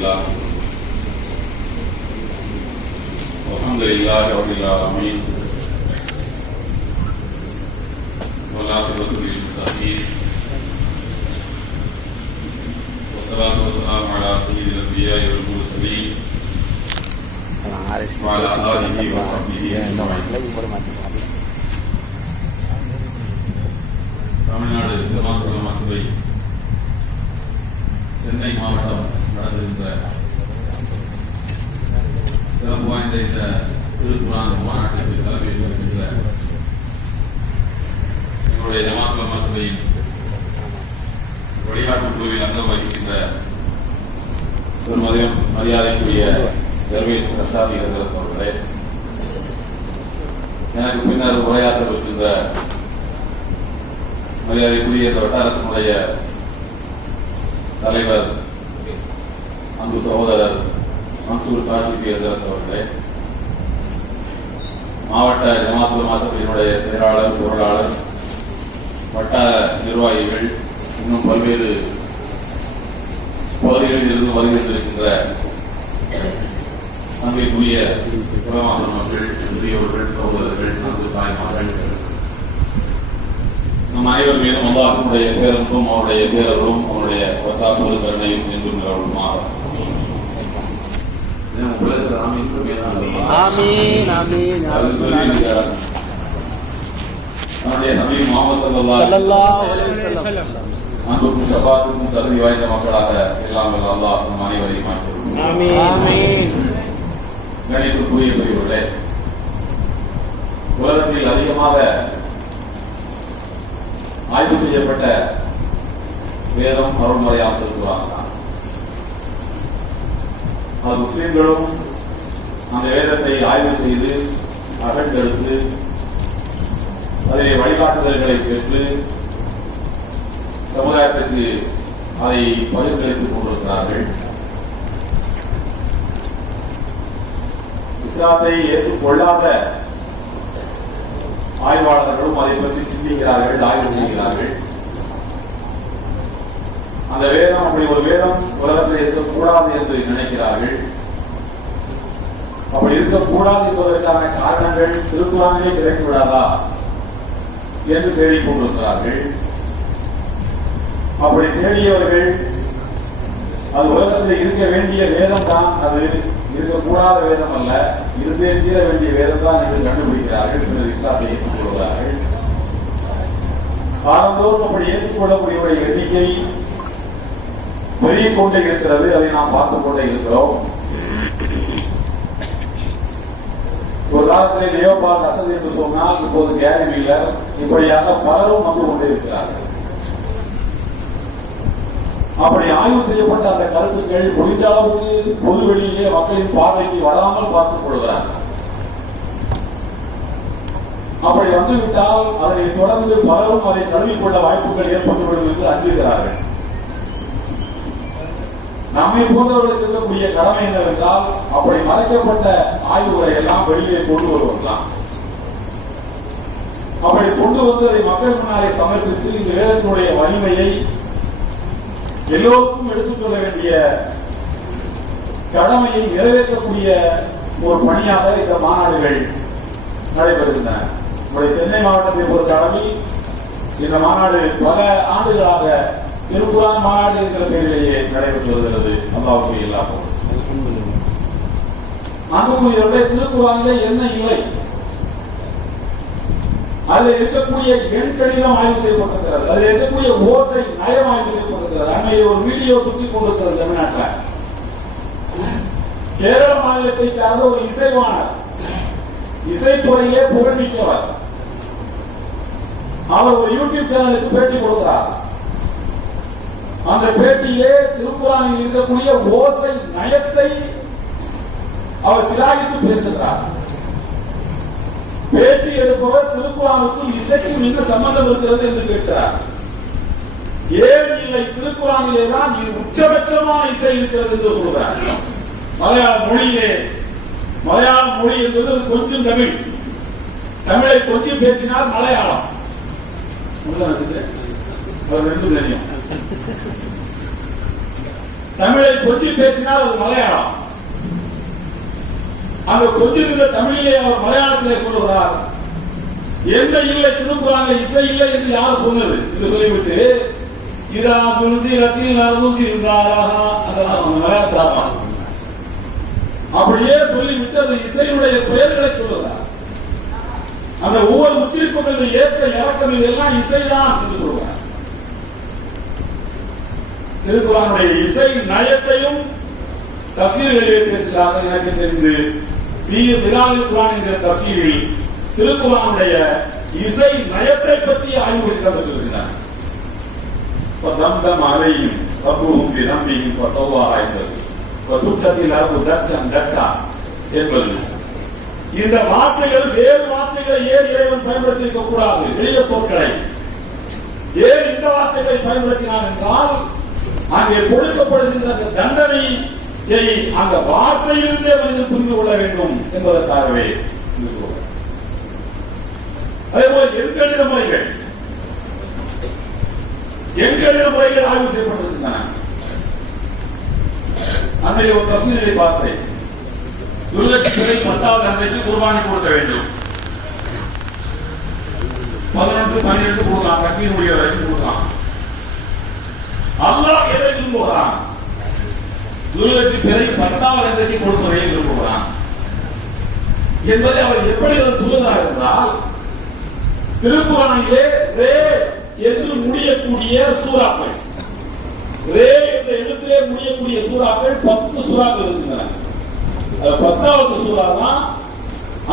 لله والحمد لله رب العالمين والعاقبة للمتقين والصلاة والسلام على سيد الأنبياء والمرسلين وعلى آله وصحبه أجمعين. தமிழ்நாடு ஜமாத் உலமா சபை சென்னை மாவட்டம் நடந்திருந்த சிறப்பு வாய்ந்த இந்த திருக்குரான் மாநாட்டிற்கு தலைமை வகிக்கின்ற எங்களுடைய ஜமாத் உலமா சபையின் வழிகாட்டு குழுவில் அங்கம் வகிக்கின்ற ஒரு மரியாதைக்குரிய தர்வேஷ் ரஷாதி அவர்களே, எனக்கு பின்னர் உரையாற்றவிருக்கின்ற மரியாதைக்குரிய இந்த வட்டாரத்தினுடைய தலைவர் அன்பு சகோதரர் மன்சூர் காஷிபி அவர்களே, மாவட்ட ஜமாத் உலமா சபையினுடைய செயலாளர், பொருளாளர், வட்டார நிர்வாகிகள், இன்னும் பல்வேறு பகுதிகளில் இருந்து வருகின்றிருக்கின்ற அன்பிற்குரிய உலமாக்கள், பெரியவர்கள், சகோதரர்கள், அன்பு தாய்மார்கள், நம் அனைவர் மீதும் அல்லாஹ்வுடைய பேரன்பும் அவருடைய பேரரும் அவருடைய வத்தாக்குவது கருணையும் என்றும் நிலவுமாக. நம்முடைய நபி முஹம்மது ஸல்லல்லாஹு அலைஹி வஸல்லம் அன்புக்கும் ஷஃபாஅத்துக்கும் தகுதி வாய்ந்த மக்களாக எல்லாம் வல்ல அல்லாஹ் நம் அனைவரையும் ஆக்கியருள்வானாக. ஆமீன். கணிப்புக்குரிய பெரியவர்களே, உலகத்தில் அதிகமாக ஆய்வு செய்யப்பட்ட வேதம் அருள்மறையாக திருக்குரான் தான். அது முஸ்லிம்களும் அந்த வேதத்தை ஆய்வு செய்து அகழ்ந்தெடுத்து அதிலே வழிகாட்டுதல்களை பெற்று சமுதாயத்திற்கு அதை பகிர்ந்தளித்துக் கொண்டிருக்கிறார்கள். இஸ்லாத்தை ஏற்றுக்கொள்ளாத ஆய்வாளர்களும் அதை பற்றி சிந்திக்கிறார்கள், ஆய்வு செய்கிறார்கள். அந்த வேதம் அப்படி ஒரு வேதம் உலகத்தில் இருக்கக்கூடாது என்று நினைக்கிறார்கள். அப்படி இருக்கக்கூடாது என்பதற்கான காரணங்கள் திருக்குறானிலே கிடைத்துவிடாதா என்று தேடிக் கொண்டிருக்கிறார்கள். அப்படி தேடியவர்கள் அது உலகத்தில் இருக்க வேண்டிய வேதம் தான், அது இருக்கக்கூடாத வேதம் அல்ல, இருந்தே தீர வேண்டிய வேதம் தான் என்று கண்டுபிடிக்கிறார்கள். பின்னர் இஸ்லாத்தை ஏற்றுக்கொள்கிறார்கள். காலந்தோறும் அப்படி ஏற்றுக்கொள்ளக்கூடிய எண்ணிக்கை பெருகிக் கொண்டே இருக்கிறது. அதை நாம் பார்த்துக் கொண்டே இருக்கிறோம். ஒரு காலத்திலே லியோபார்ட் அசத் என்று சொன்னால் இப்போது கேரி மில்லர், இப்படியாக பலரும் வந்து கொண்டே இருக்கிறார்கள். அப்படி ஆய்வு செய்யப்பட்ட அந்த கருத்துக்கள் முடிந்த அளவுக்கு பொது வெளியிலே மக்களின் பார்வைக்கு வராமல் பார்த்துக் கொள்கிறார்கள். அப்படி வந்துவிட்டால் அதனை தொடர்ந்து பலரும் அதை தழுவிக்கொள்ள வாய்ப்புகள் ஏற்பட்டுவிடும் என்று அஞ்சுகிறார்கள். நம்மை போன்றவர்களுக்கு இருக்கக்கூடிய கடமை என்னவென்றால் அப்படி மறைக்கப்பட்ட ஆய்வுகளை எல்லாம் வெளியே கொண்டு வருவதுதான். அப்படி கொண்டு வந்து அதை மக்கள் முன்னாலே சமர்ப்பித்து இந்த வேதத்தினுடைய வலிமையை எல்லோருக்கும் எடுத்துச் சொல்ல வேண்டிய கடமையை நிறைவேற்றக்கூடிய ஒரு பணியாக இந்த மாநாடுகள் நடைபெறுகின்றன. நம்முடைய சென்னை மாவட்டத்தை பொறுத்தளவில் இந்த மாநாடு பல ஆண்டுகளாக திருக்குரான் மாநாடு என்கிற பெயரிலேயே நடைபெற்று வருகிறது. அல்லாஹ்வுக்கு எல்லா புகழும். அன்புக்குரியவர்களே, திருக்குரானிலே என்ன இல்லை? அதில் இருக்கக்கூடிய எண் கணிதம் ஆய்வு செய்யப்பட்டிருக்கிறது. அதில் இருக்கக்கூடிய ஓசை நயம் ஆய்வு செய்யப்பட்டிருக்கிறது. அங்கே ஒரு வீடியோ சுற்றி கொண்டிருக்கிறது தமிழ்நாட்டில். கேரள மாநிலத்தை சார்ந்த ஒரு இசைவாணர், இசைத்துறையே புகழ்மிக்கவர், அவர் ஒரு யூடியூப் சேனலுக்கு பேட்டி கொடுக்கிறார். அந்த பேட்டியே திருக்குரானில் இருக்கக்கூடிய ஓசை நயத்தை அவர் சிலாகித்து பேசுகிறார். பேட்டி எடுப்பவர் திருக்குரானுக்கும் இசைக்கும் என்ன சம்பந்தம் இருக்கிறது என்று கேட்கிறார். ஏன் இல்லை, திருக்குரானிலே தான் உச்சபட்சமான இசை இருக்கிறது என்று சொல்கிறார். மலையாள மொழியிலே, மலையாள மொழி என்பது கொஞ்சம் தமிழ், தமிழை கொஞ்சம் பேசினால் மலையாளம் ரெண்டும் தெரியும். தமிழை கொஞ்சி பேசினால் அது மலையாளம். அந்த கொஞ்சிருந்த தமிழிலே அவர் மலையாளத்திலே சொல்லுகிறார், எந்த இல்லை திருக்குறாங்க இசை இல்லை என்று யார் சொன்னது என்று சொல்லிவிட்டு இதா துளசி ரத்தினா தூசி இருந்தாரா மலையாளத்தில் அப்படியே சொல்லிவிட்டு அது இசையுடைய பெயர்களை சொல்லுகிறார். அந்த ஒவ்வொரு உச்சரிப்புகளில் ஏற்ற இறக்கம் இதெல்லாம் இசைதான் என்று சொல்லுவார். திருக்குறானுடைய இசை நயத்தையும் தஃசீர்களிலே பேசுகிறார்கள். எனக்கு தெரிந்து விராலில் குரான் என்கிற தஃசீரில் திருக்குறானுடைய இசை நயத்தை பற்றி ஆய்வுகள் சொல்கிறார். தம்தம் அலையும் ரப்புஹும் பிதம்பிஹிம் ஃபஸவ்வாஹா வதுக்கத்தில் அர்து தக்கன் தக்கா என்பது. இந்த வார்த்தைகள் வேறு வார்த்தைகளை ஏன் இறைவன் பயன்படுத்தி இருக்க கூடாது? எளிய சொற்களை ஏன் இந்த வார்த்தைகளை பயன்படுத்தினார் என்றால், அங்கே கொடுக்கப்படுகின்ற தண்டனையை அந்த வார்த்தையிலிருந்தே மனிதன் புரிந்து கொள்ள வேண்டும் என்பதற்காகவே. அதேபோல எண்கணித முறைகள் ஆய்வு செய்யப்பட்டிருக்கின்றன. அன்றைய ஒரு தஃசீரை பார்த்தேன். துர்லட்சுமி 10வது அன்றைக்கு குர்பானி கொடுக்க வேண்டும். 11, 12 கொடுக்கலாம், கட்டின் முடிய வரைக்கும் கொடுக்கலாம். அல்லாஹ் எதை விரும்புகிறான்? துர்லட்சுமி 10வது அன்றைக்கு கொடுப்பதை விரும்புகிறான் என்பதை அவர் எப்படி சொல்லுகிறார் என்றால், திருக்குறானிலே ரே என்று முடியக்கூடிய சூறாக்கள், ரே என்ற எழுத்திலே முடியக்கூடிய சூறாக்கள் 10 சூறாக்கள் இருக்கின்றன. 10வது சூறா தான்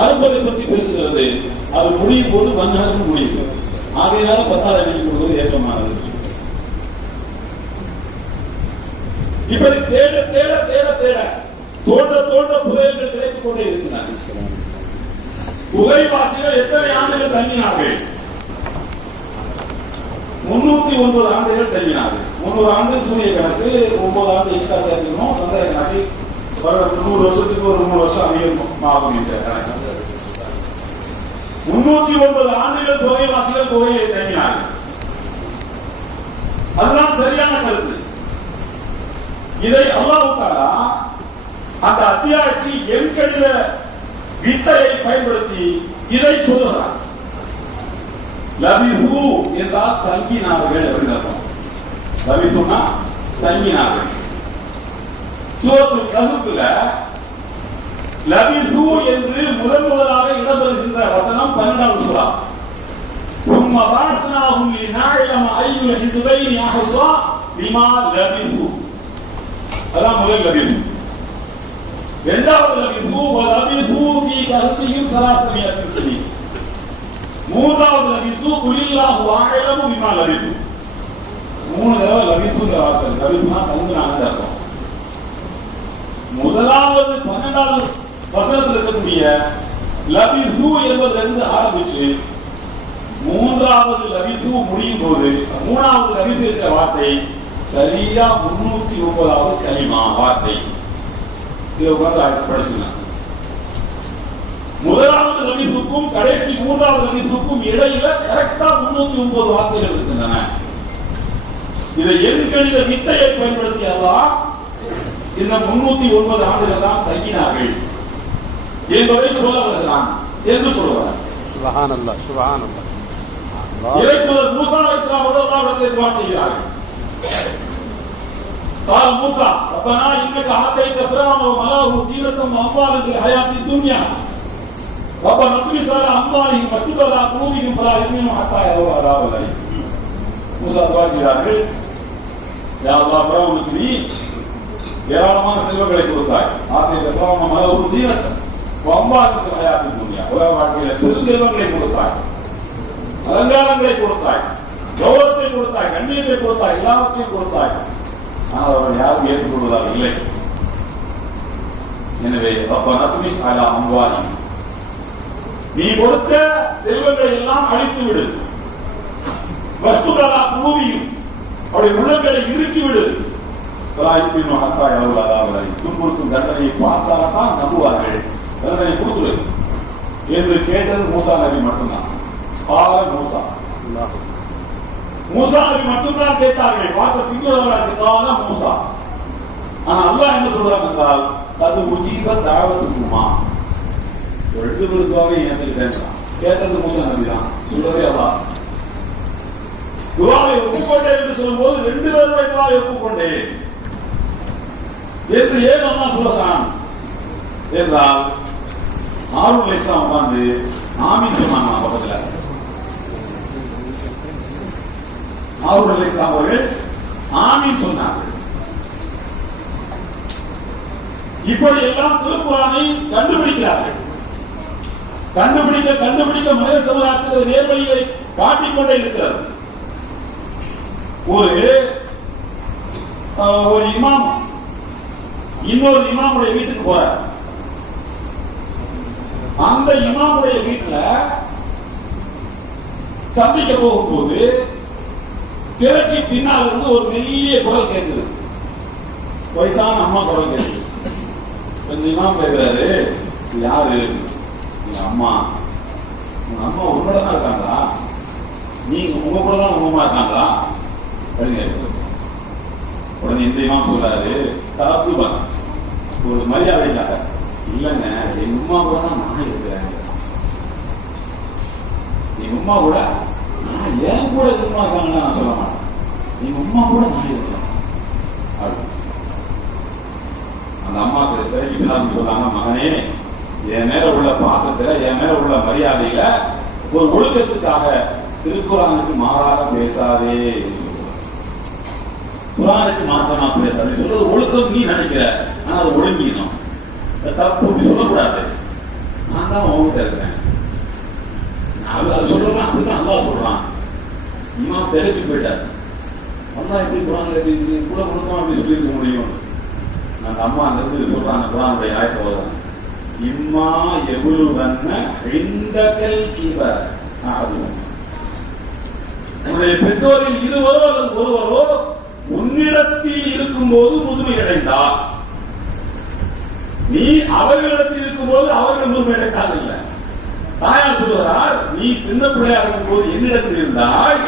அறுப்பதை பற்றி பேசுகிறது. அது முடியும் போது மன்னகரும் முடியுது. ஆகையினால 10வது அன்னைக்கு கொடுப்பது ஏற்றமானது. இப்படி தேட தேட தேட தேட தோண்ட தோண்ட புதையல்கள் கிடைத்துக் கொண்டே இருக்கின்றன. புகைவாசிகள் எத்தனை ஆண்டுகள் தங்கினார்கள்? 309 ஆண்டுகள் தங்கினார்கள். 300 ஆண்டு சூரிய கணக்கு, 9 ஆண்டு எக்ஸ்ட்ரா சேர்த்துக்கணும். சந்திர கணக்கு 100 வருஷத்துக்கு ஒரு 3 வருஷம் அதிகமாகும் என்ற கணக்கு. 309 ஆண்டுகள் புகைவாசிகள் புகையை தங்கினார்கள். அதுதான் சரியான கருத்து. இதை அல்லாஹ் தஆலா அந்த அத்தியாயத்தில் எண்கணித வித்தையை பயன்படுத்தி இதை சொல்லுகிறார். லபிஹு என்றால் தங்கினார்கள் அப்படின்னு அர்த்தம். லபிஹுனா தங்கினார்கள். சூரத்துல் கஹ்ஃப்ல லபிஹு என்று முதலாக இடம்பெறுகின்ற வசனம் 12வது சூரா. ثم بعثناهم لنعلم أي الحزبين أحصى لما لبثوا. அதான் முதல் லபிஹு. இரண்டாவது லபிஹு வலபிஹு ஃபீ கஹ்ஃபிஹிம் 300 சனீன். மூன்றாவது லபிஹு குலில்லாஹு அஅலமு பிமா லபிஹு. 3 தடவை லபிஹுங்கிற வார்த்தை. லபிஹுனா தங்கினாங்க அர்த்தம். முதலாவது 12வது வசனத்தில் இருக்கக்கூடிய லபிஹு என்பதிலிருந்து ஆரம்பிச்சு மூன்றாவது லபிஹு முடியும் போது 3வது லபிஹு என்ற வார்த்தை சரியா 309வது கலிமா வார்த்தை. இதை உட்கார்ந்து படிச்சுக்கலாம். முதலாவது லபிஹுக்கும் கடைசி 3வது லபிஹுக்கும் இடையில கரெக்டா 309 வார்த்தைகள் இருக்கின்றன. இதை எண்கணித வித்தையை பயன்படுத்தி அல்லாஹ் இந்த 309 ஆண்டுகள் தான் தங்கினார்கள் என்பதை சொல்ல வருகிறான் என்று சொல்லுவார். சுப்ஹானல்லாஹ் சுப்ஹானல்லாஹ். இறைத்தூதர் மூசா அலைஹிஸ்ஸலாம் அவர்களை துஆ செய்கிறார்கள். قال موسى ربنا انك آتيت فرعون وملأه زينة وأموالا في الحياة الدنيا ربنا اطمس على أموالهم واشدد على قلوبهم فلا يؤمنوا حتى يروا العذاب الأليم. மூசா துஆ செய்கிறார்கள், யா அல்லாஹ் ஃபிரௌனுக்கு நீ ஏராளமான செல்வங்களை கொடுத்தாய். ஆத்தைத ஃபிரௌன மலவு ஜீனத்தன் வஅம்வாலன் ஃபில் ஹயாத்தி துன்யா. உலக வாழ்க்கையில பெருஞ்செல்வங்களை கொடுத்தாய், அலங்காரங்களை கொடுத்தாய், கௌரவத்தை கொடுத்தாய், கண்ணியத்தை கொடுத்தாய், எல்லாவற்றையும் கொடுத்தாய். ஆனால் அவர்கள் யாரும் ஏற்றுக்கொள்வதாக இல்லை. எனவே ரப்பனா துமிஸ் அலா அம்வாலிஹிம், நீ கொடுத்த செல்வங்களை எல்லாம் அழித்து விடு. வஷ்துத் அலா குலூபிஹிம், அவருடைய உள்ளங்களை இறுக்கி விடு. ஃபலாயுமினு ஹத்தா யரவுல் அஸாபல் அலீம், துன்புறுத்தும் தண்டனையை பார்த்தால்தான் நம்புவார்கள். தண்டனை கொடுத்துடு என்று கேட்டது மூசா நபி மட்டும்தான். மூசா நபி மட்டும்தான் கேட்டார்கள். பார்த்த சிங்களவராக மூசா ஆனா அல்லாஹ் என்ன சொல்றாங்க என்றால் அது உஜீப தாவத்துக்குமா, ரெண்டு பேருக்காவே ஏற்றுக்கிட்டேன். கேட்டது மூசா நபி தான், சொல்றதே அல்லாஹ். துஆவை ஒப்புக்கொண்டே என்று சொல்லும்போது ரெண்டு பேருடைய துஆவை ஒப்புக்கொண்டேன் என்று ஏன் அல்லாஹ் சொல்றான் என்றால், ஹாரூன் அலைஹிஸ்ஸலாம் உட்கார்ந்து ஆமீன் சொன்னாங்க பக்கத்துல. ஹாரூன் அலைஹிஸ்ஸலாம் அவர்கள் ஆமீன் சொன்னார்கள். இப்படி எல்லாம் திருக்குர்ஆனை கண்டுபிடிக்கிறார்கள். கண்டுபிடிக்க மனித சமுதாயத்தில் நேர்வழிகளை காட்டிக்கொண்டே இருக்கிறது. ஒரு இமாம் இன்னொரு இமாமுடைய வீட்டுக்கு போறார். அந்த இமாமுடைய வீட்டுல சந்திக்க போகும்போது திரைக்கு பின்னால் இருந்து ஒரு பெரிய குரல் கேட்குது. வயசான அம்மா குரல் கேட்குது. இந்த இமாம் கேட்கிறாரு, யாரு? எங்க அம்மா. உங்க அம்மா உங்களோட தான் இருக்காங்களா? நீங்க உங்க கூட தான் உங்க அம்மா இருக்காங்களா? உடனே இந்த இமாம் சொல்றாரு, தாத்துவன் ஒரு மரியாதைக்காக, இல்லைங்க எங்க உமா கூட தான் நான் இருக்கிறேன். எங்க உமா கூட நான் ஏன் கூட உமா இருக்காங்கன்னு நான் சொல்ல மாட்டேன். எங்க உமா கூட நான் இருக்கிறேன். அந்த அம்மா சரிக்கு சொல்றாங்க, மகனே என் மேல உள்ள பாசத்துல, என் மேல உள்ள மரியாதையில ஒரு ஒழுக்கத்துக்காக திருக்குர்ஆனுக்கு மாறாக பேசாதே, குர்ஆனுக்கு மாற்றமா பேசாதே சொல்றது ஒழுக்கம். நீ நினைக்கிற, ஆனா அது ஒழுங்கினோம், தப்பு சொல்லக்கூடாது. நான் தான் உங்ககிட்ட இருக்கிறேன். அது சொல்றேன், அப்படிதான் அல்லாஹ் சொல்றான். இமாம் தெரிச்சு போயிட்டார். அல்லாஹ் எப்படி குர்ஆன்ல கூட ஒழுக்கம் அப்படி சொல்லியிருக்க முடியும்? அந்த அம்மா அந்த சொல்றாங்க, குர்ஆனுடைய ஆயத்தை ஓதுறாங்க, இம்மா எபுலுவன்ன இந்தகல் கிபர், உன்னுடைய பெற்றோரில் இருவரோ அல்லது ஒருவரோ உன்னிடத்தில் இருக்கும் போது முதுமை அடைந்தார், நீ அவர்களிடத்தில் இருக்கும் போது அவர்கள் முதுமை அடைந்தார் இல்லை. தாயார் சொல்லுகிறார், நீ சின்ன பிள்ளையா இருக்கும் போது என்னிடத்தில் இருந்தாய்,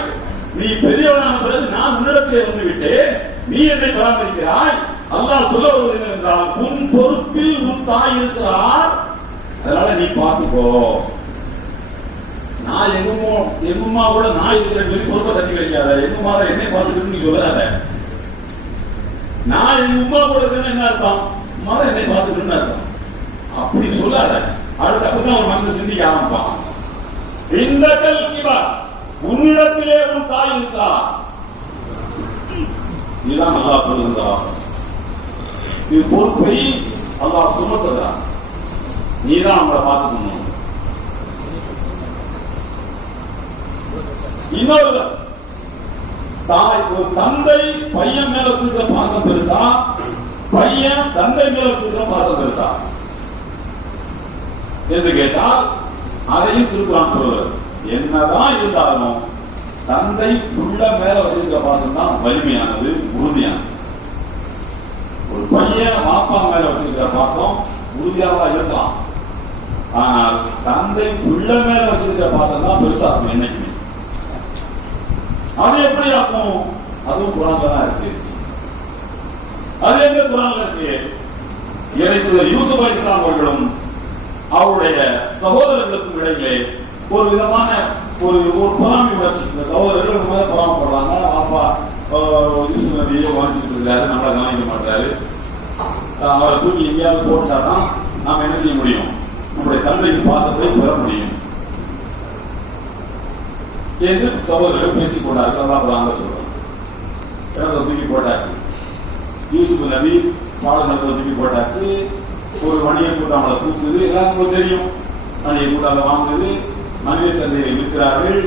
நீ பெரியவனான பிறகு நான் உன்னிடத்திலே வந்து விட்டேன், நீ என்னை பராமரிக்கிறாய். அல்லாஹ் சொல்ல வருவது என்னவென்றால், உன் பொறுப்பில் உன் தாய் இருக்கிறார், அதனால நீ பார்த்துக்கோ. நான் எங்குமா கூட நான் இருக்கிறேன் சொல்லி பொறுப்பை தட்டி வைக்காத. எங்குமா என்னை பார்த்துக்கிட்டு நீ சொல்லாத. நான் எங்க உமா கூட இருக்கேன்னு என்ன அர்த்தம்? உமா என்னை பார்த்துக்கிட்டு அர்த்தம். அப்படி சொல்லாத. அடுத்தப்பதான் ஒரு மனுஷன் சிந்திக்க ஆரம்பிப்பான். இந்த கல்கிபா, உன்னிடத்திலே உன் தாய் இருக்கா, இதுதான் அல்லாஹ் சொல்லுகிறார். இது பொறுப்பை அல்லாஹ் சுமத்துகிறார். நீதான் அவங்களை பார்த்துக்கணும். இன்னொரு தாய், ஒரு தந்தை பையன் மேல வச்சிருக்கிற பாசம் பெருசா, பையன் தந்தை மேல வச்சிருக்கிற பாசம் பெருசா என்று கேட்டால் அதையும் திருக்குர்ஆன் சொல்றது. என்னதான் இருந்தாலும் தந்தை புள்ள மேல வச்சிருக்கிற பாசம் தான் வலிமையானது, உறுதியானது. ஒரு பையன் பாப்பா மேல வச்சிருக்கிற பாசம் உறுதியாக இருக்கலாம். ஆனால் தந்தை புள்ள மேல வச்சிருக்கிற பாசம் தான் பெருசா இருக்கும் என்னைக்குமே. அது எப்படி ஆகும்? அதுவும் குர்ஆன்ல தான் இருக்கு. அது எங்க குர்ஆன்ல இருக்கு? இறைத்தூதர் யூசுப் அலைஹிஸ்ஸலாம் அவர்களும் அவருடைய சகோதரர்களுக்கும் இடையிலே ஒரு விதமான ஒரு பொறாமை உணர்ச்சி. இந்த சகோதரர்கள் மேல பொறாமப்படுறாங்க. அப்பா யூசுப் நபியை வாங்கிட்டு இருக்காரு, நம்மளை கவனிக்க மாட்டாரு, அவரை தூக்கி எங்கேயாவது போட்டாதான் நாம என்ன செய்ய முடியும், நம்முடைய தந்தைக்கு பாசத்தை பெற முடியும் என்று சகோதரர்கள் பேசிக் கொண்டார்கள். அல்லாஹ் சொல்றாங்க, தூக்கி போட்டாச்சு. யூசுப் நபி பாடநடத்தை தூக்கி போட்டாச்சு. ஒரு வணிக கூட்டம் அவளை கூப்பிடுது. எல்லாருக்கும் தெரியும், வணிக கூட்டம் வாங்குது, மனித சந்தையை விற்கிறார்கள்.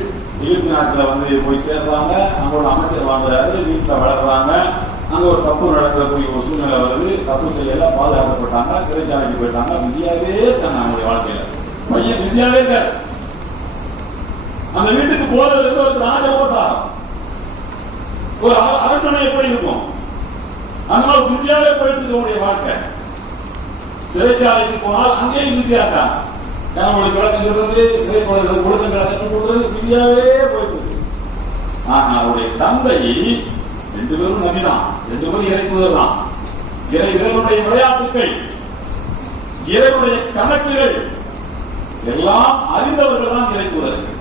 எகிப்து நாட்டில் போய் சேர்றாங்க. அங்கோட அமைச்சர் வாங்குறாரு, வீட்டில் வளர்றாங்க. அங்க ஒரு தப்பு நடக்கக்கூடிய ஒரு சூழ்நிலை வருது. தப்பு செய்யல, பாதுகாக்கப்பட்டாங்க, சிறைச்சாலைக்கு போயிட்டாங்க. பிஸியாவே இருக்காங்க அவங்களுடைய வாழ்க்கையில. பையன் பிஸியாவே இருக்காரு. அந்த வீட்டுக்கு போறது ஒரு ராஜோபசாரம், ஒரு அரண்மனை எப்படி இருக்கும், அந்த மாதிரி பிஸியாவே போயிட்டு இருக்கக்கூடிய வாழ்க்கை. சிறைச்சாலைக்கு போனால் அங்கேயும் பிஸியா இருக்காங்க. நம்மளுடைய விளக்கங்கிறது சிறை ஒழுக்கங்களை கற்றுக் கொடுக்கிறது பிஸியாவே போயிட்டு இருக்கு. ஆனா அவருடைய தந்தை ரெண்டு பேரும் நம்பிதான், ரெண்டு பேரும் இறைக்குவதுதான். இதனுடைய விளையாட்டுகள், இதனுடைய கணக்குகள் எல்லாம் அறிந்தவர்கள் தான் இதை கூறுவார்கள்.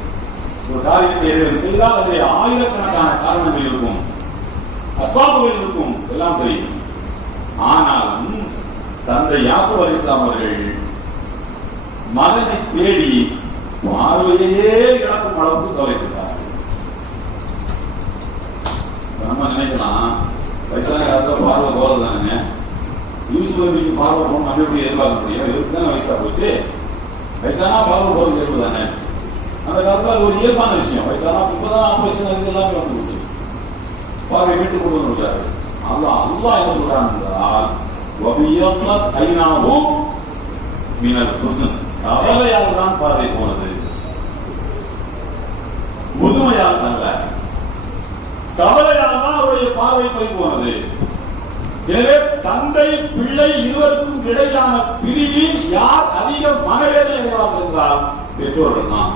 ஒரு காரியத்தை செய்தால் அதில் ஆயிரக்கணக்கான காரணங்கள் இருக்கும், அஸ்பாபுகள் இருக்கும், எல்லாம் தெரியும். ஆனாலும் தந்தை யாக்கூப் அலைஹிஸ்ஸலாம் அவர்கள் மகனை தேடி பார்வையே இழக்கும் அளவுக்கு தொலைக்கிறார். நம்ம நினைக்கலாம் வயசான காலத்துல பார்வை போறதானுங்க, யூசுப் நபிக்கு பார்வை போகணும் நம்ம எப்படி எதிர்பார்க்க முடியும்? 20 வயசா போச்சு, வயசானா பார்வை போறது இயல்பு தானே. அந்த காலத்துல அது ஒரு இயல்பான விஷயம். வயசானா 30 ஆபரேஷன் அது எல்லாமே வந்து போச்சு, பார்வை மீட்டு கொண்டு வந்துருக்காரு. அல்லாஹ் என்ன சொல்றான் என்றால் வபியல்லத் ஐனாஹு மினல் ஹுஸ்ன், கவலையால் தான் பார்வை போனது, முதுமையால் அல்ல, கவலையால் தான் அவருடைய பார்வை போய் போனது. எனவே தந்தை பிள்ளை இருவருக்கும் இடையிலான பிரிவில் யார் அதிக மனவேதனை அடைவார்கள் என்றால் பெற்றோர்கள் தான்.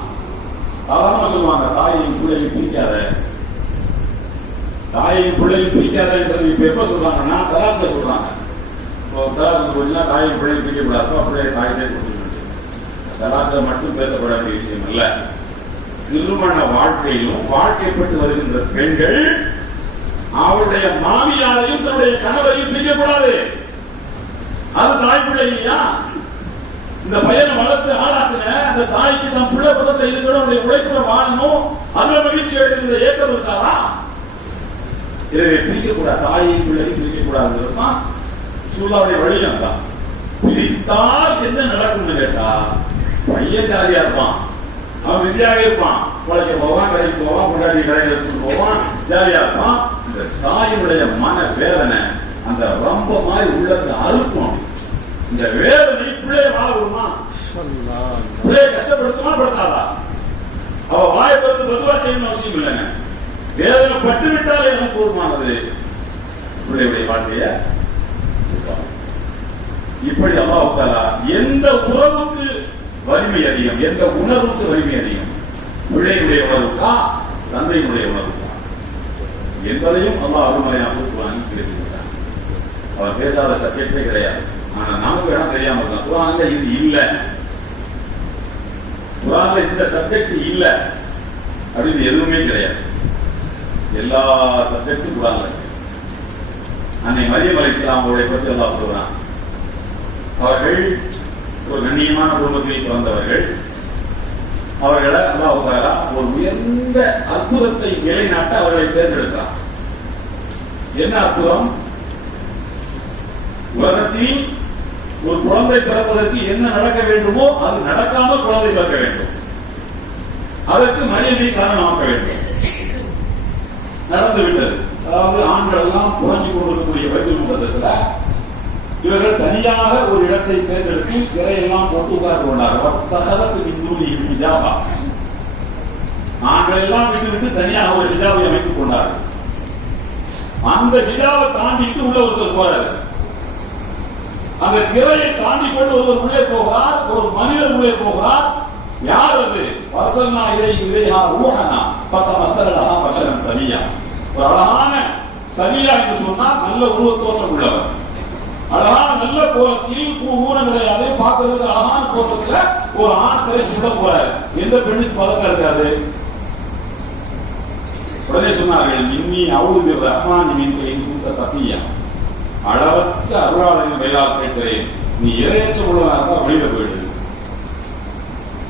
சாதாரணமா சொல்லுவாங்க, தாயையும் பிள்ளையும் பிரிக்காத, தாயையும் பிள்ளையும் பிரிக்காத என்றது இப்ப எப்ப சொல்றாங்கன்னா தலாக்ல சொல்றாங்க. தலாக்கு போச்சுன்னா தாயும் பிள்ளையும் பிரிக்கக்கூடாது, அப்படியே தாயிலே கொடுத்து தலாக்ல மட்டும் பேசப்பட வேண்டிய விஷயம் அல்ல. திருமண வாழ்க்கையிலும் வாழ்க்கைப்பட்டு வருகின்ற பெண்கள் அவருடைய மாமியாரையும் தன்னுடைய கணவரையும் பிரிக்கக்கூடாது. அது தாய் பிள்ளை இல்லையா? இந்த பையனை வளர்த்து ஆளாக்குன அந்த தாய்க்கு தன் பிள்ளை பதத்தை இருக்கிற உழைப்புற வாழணும், அந்த மகிழ்ச்சி எழுதுகிற ஏக்கம் இருக்காரா? எனவே பிரிக்கக்கூடாது, தாயையும் பிள்ளையும் பிரிக்கக்கூடாது. சூழலுடைய வழியும் தான். பிரித்தால் என்ன நடக்கும்னு கேட்டா, பையன் ஜாலியா இருப்பான், அவன் விதியாக இருப்பான், உழைக்க போவான், கடைக்கு போவான், கொண்டாடி கடையில் எடுத்துட்டு போவான், ஜாலியா இருப்பான். இந்த தாயினுடைய மன வேதனை அந்த ரொம்ப மாதிரி உள்ளத்தை அறுக்கும். இந்த வேதனை பிள்ளைய வாழ விடுமா? பிள்ளைய கஷ்டப்படுத்துமா படுத்தாதா? அவ வாயை பொறுத்து பொதுவா செய்யணும் அவசியம் இல்லைங்க. வேதனை பட்டு விட்டாலே எனக்கு போதுமானது பிள்ளையுடைய வாழ்க்கைய. இப்படி அல்லாஹ் தஆலா எந்த உறவுக்கு வலிமை அதிகம், எந்த உணர்வுக்கு வலிமை அதிகம், பிள்ளையுடைய உணர்வுக்கா தந்தையினுடைய உணர்வுக்கா என்பதையும் அல்லாஹ் அருள்மறையாக குர்ஆனில் பேசிவிட்டார். அவர் பேசாத சப்ஜெக்டே கிடையாது. ஆனா நமக்கு வேணா தெரியாம இருக்கலாம், குர்ஆன்ல இது இல்ல, குர்ஆன்ல இந்த சப்ஜெக்ட் இல்ல அப்படின்னு எதுவுமே கிடையாது. எல்லா சப்ஜெக்டும் குர்ஆன்ல இருக்கு. அன்னை மரியம் அலைஹிஸ்ஸலாம் அவருடைய பற்றி அல்லாஹ் சொல்றான். அவர்கள் ஒரு கண்ணியமான குடும்பத்தில் பிறந்தவர்கள். அவர்களை அல்லாஹ் தஆலா ஒரு உயர்ந்த அற்புதத்தை நிலைநாட்ட அவர்களை தேர்ந்தெடுத்தார். என்ன அற்புதம்? உலகத்தில் ஒரு குழந்தை பிறப்பதற்கு என்ன நடக்க வேண்டுமோ அது நடக்காமல் குழந்தை பிறக்க வேண்டும். அதற்கு மரியமை காரணமாக்க வேண்டும். நடந்துவிட்டது. அதாவது ஆண்கள் எல்லாம் புரஞ்சி கொண்டிருக்கக்கூடிய பைபிள் முகத்தஸ்ல இவர்கள் தனியாக ஒரு இடத்தை தேர்ந்தெடுத்து திரையெல்லாம் போட்டு உட்கார்ந்து கொண்டார்கள். ஆண்கள் எல்லாம் விட்டு தனியாக ஒரு ஹிஜாபை அமைத்துக் கொண்டார்கள். அந்த ஹிஜாபை தாண்டிட்டு உள்ள ஒருத்தர் போறாரு. அந்த திரையை தாண்டி கொண்டு ஒருவர் உள்ளே போகிறார், ஒரு மனிதர் உள்ளே போகிறார். யார் அது? வசல்னா இலைஹா ரூஹனா ஃபதமஸலஹா பஷரன் சலியா. ஒரு அழகான சலியா என்று சொன்னால் நல்ல உருவ தோற்றம் உள்ளவர், அழகான நல்ல கோலத்தில் ஊனம் கிடையாது, பார்க்கறதுக்கு அழகான தோற்றத்துல ஒரு ஆண் திரைக்குள்ள போறாரு. எந்த பெண்ணுக்கு பதக்கம் இருக்காது? உடனே சொன்னார்கள், இன்னி அவுது ரஹ்மான் மின்க தப்பியா, அளவற்ற அருளாளரின் பெயரால் கேட்கிறேன், நீ இரையற்ற உள்ளவனாக வெளியில போயிடு.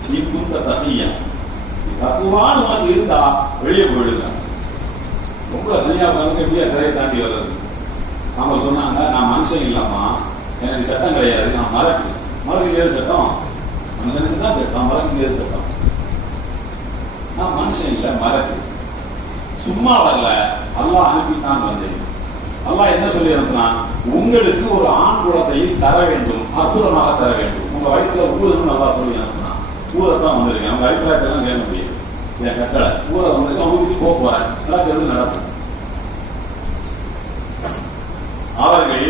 நீ குந்த தப்பியா, நீ தத்துவான் உனக்கு இருந்தா வெளியே போயிடுங்க. ரொம்ப தனியா பாருங்க, எப்படியா திரையை தாண்டி வர்றது? நாம சொன்னாங்க, நான் மனுஷன் இல்லாமா, எனக்கு சட்டம் கிடையாது, நான் மலக்கு. மலக்கு ஏது சட்டம்? மனுஷனுக்கு தான் சட்டம், மலக்கு ஏது சட்டம்? நான் மனுஷன் இல்ல, மலக்கு. சும்மா வரல, அல்லாஹ் அனுப்பித்தான் வந்தேன். அல்லாஹ் என்ன சொல்லி அனுப்பினான்? உங்களுக்கு ஒரு ஆண் குலத்தையை தர வேண்டும், அற்புதமாக தர வேண்டும். உங்க வயிற்றுல ஊருன்னு நல்லா சொல்லி அனுப்பினான். ஊரைத்தான் வந்திருக்கேன், அவங்க அபிப்பிராயத்தெல்லாம் கேட்க முடியாது. என் கட்டளை ஊரை வந்திருக்கு, அவங்க வீட்டுக்கு போக போறேன், எல்லாம் தெரிஞ்சு நடக்கும். அவர்கள்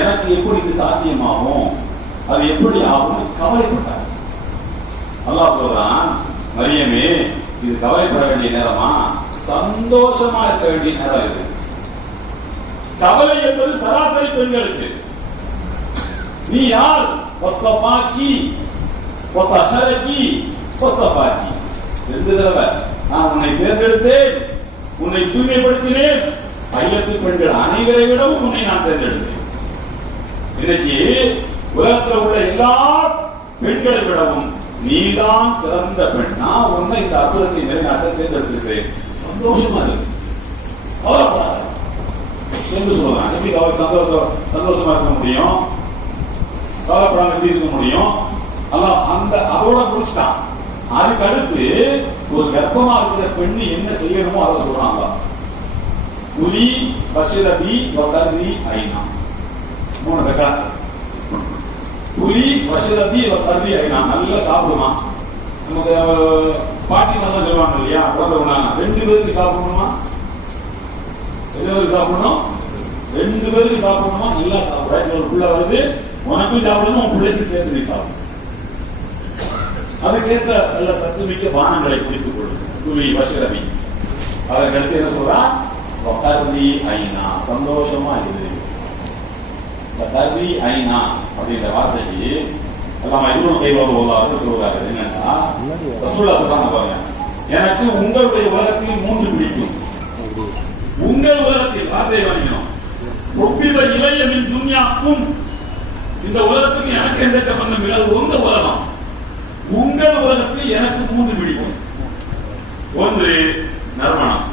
எனக்கு எப்படி இது சாத்தியமாகும், அது எப்படி ஆகும் கவலைப்பட்டார். அல்லாஹ் சொல்றான், மரியமே இது கவலைப்பட வேண்டிய நேரமா? சந்தோஷமா இருக்க வேண்டிய நேரம் இது. கவலை என்பது சராசரி பெண்களுக்கு. நீ யார்? வஸ்தபாக்கி வதஹரகி வஸ்தபாக்கி. ரெண்டு தடவை நான் உன்னை தேர்ந்தெடுத்தேன், உன்னை தூய்மைப்படுத்தினேன். ஐயத்து பெண்கள் அனைவரை விடவும் உன்னை நான் தேர்ந்தெடுத்தேன். இன்னைக்கு உலகத்தில் உள்ள எல்லா பெண்களை விடவும் நீதான் சிறந்த பெண். நான் உன்னை இந்த அற்புதத்தை நிலைநாட்ட தேர்ந்தெடுத்திருக்கிறேன். சந்தோஷமா இருக்கு என்று சொல்றான். எப்படி சந்தோஷமா இருக்க முடியும்? கவலைப்படாம எப்படி இருக்க முடியும்? அந்த அதோட முடிச்சுட்டான். அதுக்கு அடுத்து ஒரு கர்ப்பமா இருக்கிற பெண்ணு என்ன செய்யணுமோ அதை சொல்றாங்க. குலி பஷரபி வகர்வி ஐனா. 3 ரக்காத். குலி பஷரபி வகர்வி ஐனா. நல்லா சாப்பிடுமா. நமக்கு பாட்டி நல்லா சொல்லுவாங்க இல்லையா, குழந்தை 2 பேருக்கு சாப்பிடணுமா? எத்தனை பேருக்கு சாப்பிடணும்? 2 பேருக்கு சாப்பிடணுமா? நல்லா சாப்பிட. ஒரு புள்ள வருது, உனக்கும் சாப்பிடணும், உன் பிள்ளைக்கு சேர்த்து நீ சாப்பிடணும். அதுக்கேற்ற நல்ல சத்துமிக்க பானங்களை குடித்துக் கொள்ளும். குலி பஷரபி. அதற்கடுத்து என்ன சொல்றா? வகர்வி ஐனா. சந்தோஷமா இரு. வகர்வி ஐனா அப்படின்ற வார்த்தைக்கு அல்லாம இப்னு கைவல் சொல்றாரு. என்னன்னா ரசூலுல்லாஹ் சொல்றாங்க பாருங்க, எனக்கு உங்களுடைய உலகத்தில் 3 பிடிக்கும். உங்கள் உலகத்தில் வார்த்தையை வாங்கினோம். ஒப்பிவ இளைய மின் துன்யாக்கும். இந்த உலகத்துக்கு எனக்கு எந்த சம்பந்தம் இல்லை, அது உங்க உலகம். உங்கள் உலகத்தில் எனக்கு 3 பிடிக்கும். ஒன்று நறுமணம்,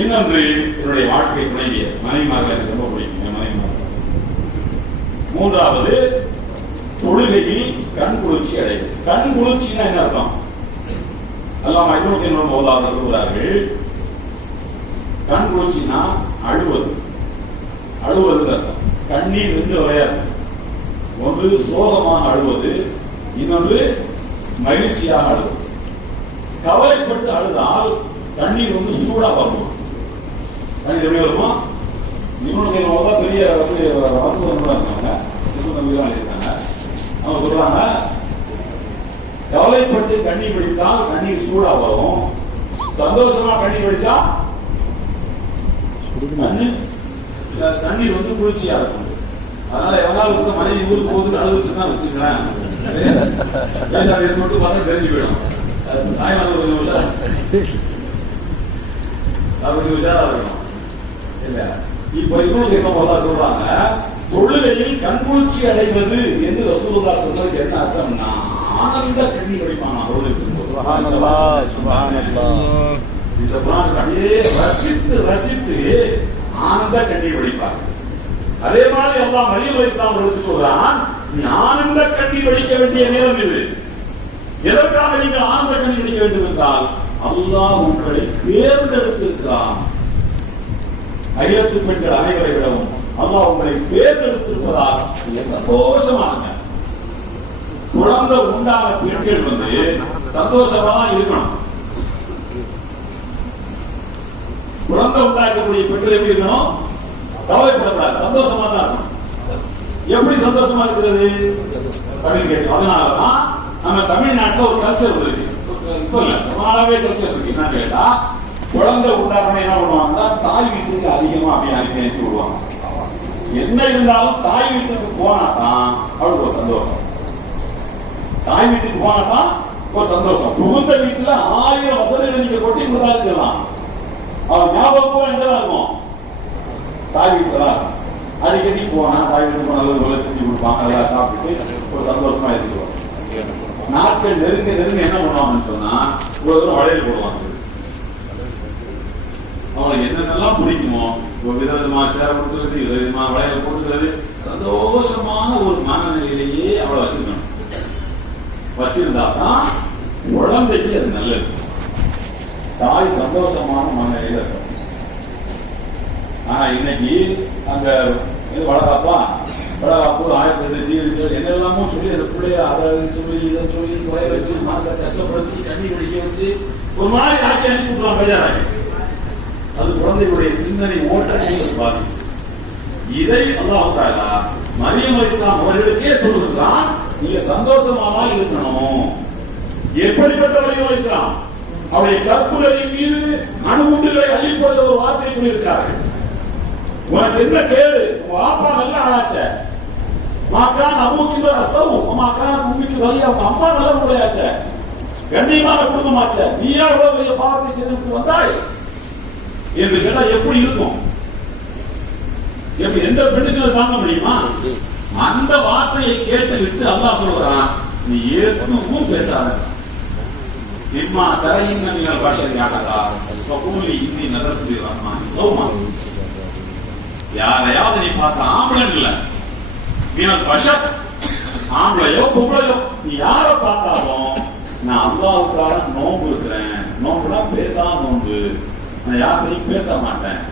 இன்னொன்று என்னுடைய வாழ்க்கை துணைவிய மனைவிமார்கள் எனக்கு ரொம்ப பிடிக்கும். மனைவிமார்கள். மூன்றாவது தொழுகையில் கண் குளிர்ச்சி அடைவது. கண் குளிர்ச்சின்னா என்ன அர்த்தம்? அல்லாம இப்னு கைவல் சொல்றார்கள், கண் குளிர்ச்சினா அழுவது. அழுவது அர்த்தம் கண்ணீர் 2 வரையாது. ஒன்று சோகமாக அழுவது, இன்னொன்று மகிழ்ச்சியாக அழுவது. கவலைப்பட்டு அழுதால் கண்ணீர் சூடா வரும். கண்ணீர் எப்படி வருமா? இப்னு கைவல் பெரிய இருக்காங்க. அவங்க சொல்றாங்க, கவலைப்பட்டு கண்ணீர் வடித்தால் கண்ணீர் சூடா வரும், சந்தோஷமா கண்ணீர் வடிச்சா தண்ணீர் குளிர்ச்சியா இருக்கும். அதனால எவனாவது மனைவி ஊருக்கு போகுது அழுதுட்டு தான் வச்சுக்கிறேன் மட்டும் பார்த்தா தெரிஞ்சு போயிடும். தாய்மார்கள் கொஞ்சம் உஷாரா இருக்கணும் இல்ல. இப்ப இன்னொரு என்ன சொல்றாங்க, தொழுகையில் கண்குளிர்ச்சி அடைவது என்று ரசூலுல்லாஹ் சொன்னதுக்கு என்ன அர்த்தம்னா ஆனந்த கண்ணீர் வடிப்பான். அப்படியே ரசித்து ரசித்து ஆனந்த கண்ணீர் வடிப்பார். அதே மாதிரி அல்லாஹ் மரியம் அலைஹிஸ்ஸலாம் அவர்களுக்கு சொல்றான், நீ ஆனந்த கண்ணீர் வடிக்க வேண்டிய நேரம் இது. எதற்காக நீங்கள் ஆனந்த கண்ணீர் வடிக்க வேண்டும் என்றால் அல்லாஹ் உங்களை தேர்ந்தெடுத்திருக்கிறான். ஐயத்து பெண்கள் அனைவரை விடவும் அல்லாஹ் உங்களை தேர்ந்தெடுத்திருப்பதால் நீங்க சந்தோஷமாக. குழந்தை உண்டான பெண்கள் சந்தோஷமா இருக்கணும். குழந்தை உண்டாக்கக்கூடிய பெண்கள் எப்படி இருக்கணும்? கவலைப்படக்கூடாது, சந்தோஷமா தான் இருக்கணும். எப்படி சந்தோஷமா இருக்கிறது அப்படின்னு கேட்டோம். அதனாலதான் நம்ம தமிழ்நாட்டில் ஒரு கல்ச்சர் இருக்கு. இப்ப இல்ல, ரொம்பவே கல்ச்சர் இருக்கு. என்ன கேட்டா, குழந்தை உண்டாக்கணும் என்ன பண்ணுவாங்கன்னா தாய் வீட்டுக்கு அதிகமா அப்படி அனுப்பி விடுவாங்க. என்ன இருந்தாலும் தாய் வீட்டுக்கு போனாதான் அவளுக்கு ஒரு சந்தோஷம். தாய் வீட்டுக்கு போனாதான் ஒரு சந்தோஷம். புகுந்த வீட்டுல 1000 வசதிகள் நீங்க கொட்டி கொடுத்தாலும் அவன் ஞாபகம் எங்கதான் இருக்கும்? தாய் வீட்டுல அடிக்கடி போனா தாய் வீட்டுக்கு போன செஞ்சு கொடுப்பாங்க, நல்லா சாப்பிட்டு ஒரு சந்தோஷமா இருந்துருவாங்க. நாட்கள் நெருங்க நெருங்க என்ன பண்ணுவாங்கன்னு சொன்னா ஒரு தூரம் வளையல் போடுவாங்க. அவங்களுக்கு என்னென்னலாம் பிடிக்குமோ விதவிதமா சேர கொடுத்துறது, விதவிதமா வளையல் கொடுத்துறது, சந்தோஷமான ஒரு மனநிலையிலேயே அவளை வச்சிருக்கணும். வச்சிருந்தாதான் குழந்தைக்கு அது நல்லது. தாய் சந்தோஷமான மனநிலையில இருக்கும். ஆனா இன்னைக்கு அந்த வளராப்பா வளராப்பூர் 1008 சீர்கள் என்னெல்லாமோ சொல்லி அந்த பிள்ளைய அதை சொல்லி இதை சொல்லி குறைய வச்சு மனசை கஷ்டப்படுத்தி கண்ணி குடிக்க வச்சு ஒரு மாதிரி ஆக்கி அனுப்பி விட்டுருவாங்க. பேஜாராக்கி அது குழந்தைகளுடைய சிந்தனை ஓட்டத்தை பாதிக்கும். இதை அல்லாஹ் தஆலா மரியம் அலைஹிஸ்ஸலாம் அவர்களுக்கே சொல்லுகிறான், நீங்க சந்தோஷமா தான் இருக்கணும். எப்படிப்பட்ட மரியம் அலைஹிஸ்ஸலாம்? அவருடைய கற்புகளின் மீது அணுகுண்டுகளை அழிப்பது ஒரு வார்த்தை சொல்லியிருக்கார்கள். உனக்கு என்ன கேடு? உங்க அப்பா நல்லா ஆளாச்ச, மாக்கான் அபூக்கின்ற அசவு, மாக்கான் உம்மிக்கு வழியா, உங்க அம்மா நல்ல முறையாச்ச, கண்ணியமான குடும்பமாச்ச, நீயா எவ்வளவு பெரிய பாவத்தை செய்து வந்தாய் என்று கேட்டா எப்படி இருக்கும்? எப்படி எந்த பெண்ணுக்கு தாங்க முடியுமா? அந்த வார்த்தையை கேட்டு விட்டு அல்லாஹ் சொல்றான், நீ எதுவும் பேசாத. இஸ்மா தரையின்ன நீங்கள் பாஷர் யாரா பகூலி இந்தி நதர்த்து ரஹ்மான் சௌமா. யாரையாவது நீ பார்த்த ஆம்பளன் இல்ல, நீங்கள் பஷர் ஆம்பளையோ பொம்பளையோ, நீ யாரை பார்த்தாலும் நான் அல்லாஹ்வுக்காக நோன்பு இருக்கிறேன், நோன்புனா பேசாம நோன்பு, நான் யாரையும் பேச மாட்டேன்.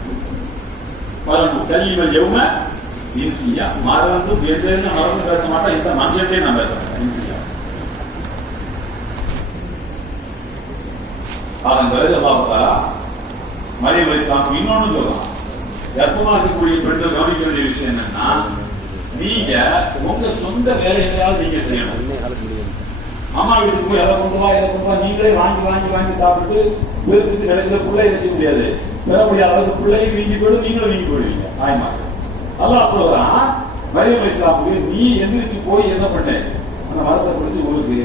கலிமல் எவ்வளவு சின்சியா மறந்து பேசுன்னு மறந்து பேச மாட்டேன். இந்த மனுஷத்தே நான் பேசுறேன் சின்சியா. அதன் பிறகு அல்லாஹ் மரியம் அலைஹிஸ்ஸலாம் இன்னொன்னு சொல்லலாம். கர்ப்பமாக இருக்கக்கூடிய பெண்கள் கவனிக்க வேண்டிய விஷயம் என்னன்னா, நீங்க உங்க சொந்த வேலைகளையாவது நீங்க செய்யணும். அம்மா வீட்டுக்கு போய் எதை கொண்டு வா எதை கொண்டு வா நீங்களே வாங்கி வாங்கி வாங்கி சாப்பிட்டு வீட்டுக்கு கிடைக்கிற பிள்ளை வச்சு முடியாது, பெற முடியாத அளவுக்கு பிள்ளையும் வீங்கி போயிடும், நீங்களும் வீங்கி போயிடுவீங்க தாய்மார்கள். அல்லாஹ் சொல்றான் மரியம் அலைஹிஸ்ஸலாமுக்கு, நீ எந்திரிச்சு போய் என்ன பண்ண, அந்த மரத்தை பிடிச்சி உழுக்கு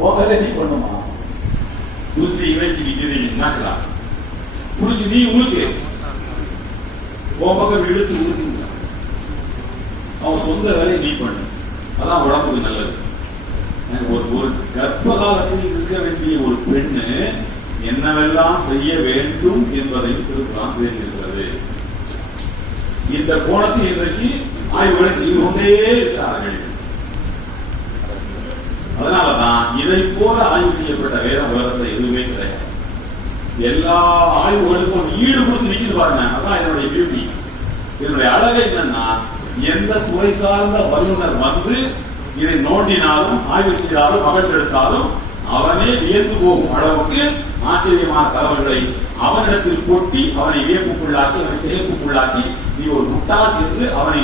போகவே நீ பண்ணுமா, உளுத்தி இவைக்கு விஜய் நாக்கலாம் புடிச்சு நீ உழுக்கு பக்கம் இழுத்து உழுக்கு, அவன் சொந்த வேலையை நீ பண்ணு, அதான் உடம்புக்கு நல்லது. ஒரு கர்ப்ப காலத்தில் இருக்க வேண்டிய ஒரு பெண்ணு என்னவெல்லாம் செய்ய வேண்டும் என்பதை திருக்குறான் பேசியிருக்கிறது. இந்த கோணத்தில் இன்றைக்கு ஆய்வுகளை செய்து கொண்டே இருக்கிறார்கள். அதனாலதான் இதை போல ஆய்வு செய்யப்பட்ட வேத உலகத்தை எதுவுமே கிடையாது. எல்லா ஆய்வுகளுக்கும் ஈடு கொடுத்து நிற்கிறது பாருங்க. அதான் என்னுடைய பியூட்டி, என்னுடைய அழகு என்னன்னா, எந்த துறை சார்ந்த வல்லுநர் வந்து இதை நோண்டினாலும் ஆய்வு செய்தாலும் மகட்டெடுத்தாலும் அவனே வியந்து போகும் அளவுக்கு ஆச்சரியமான தகவல்களை அவனிடத்தில் கொட்டி அவனை வியப்புக்குள்ளாக்கி அவனை திகைப்புக்குள்ளாக்கி நீ ஒரு முட்டாள் என்று அவனை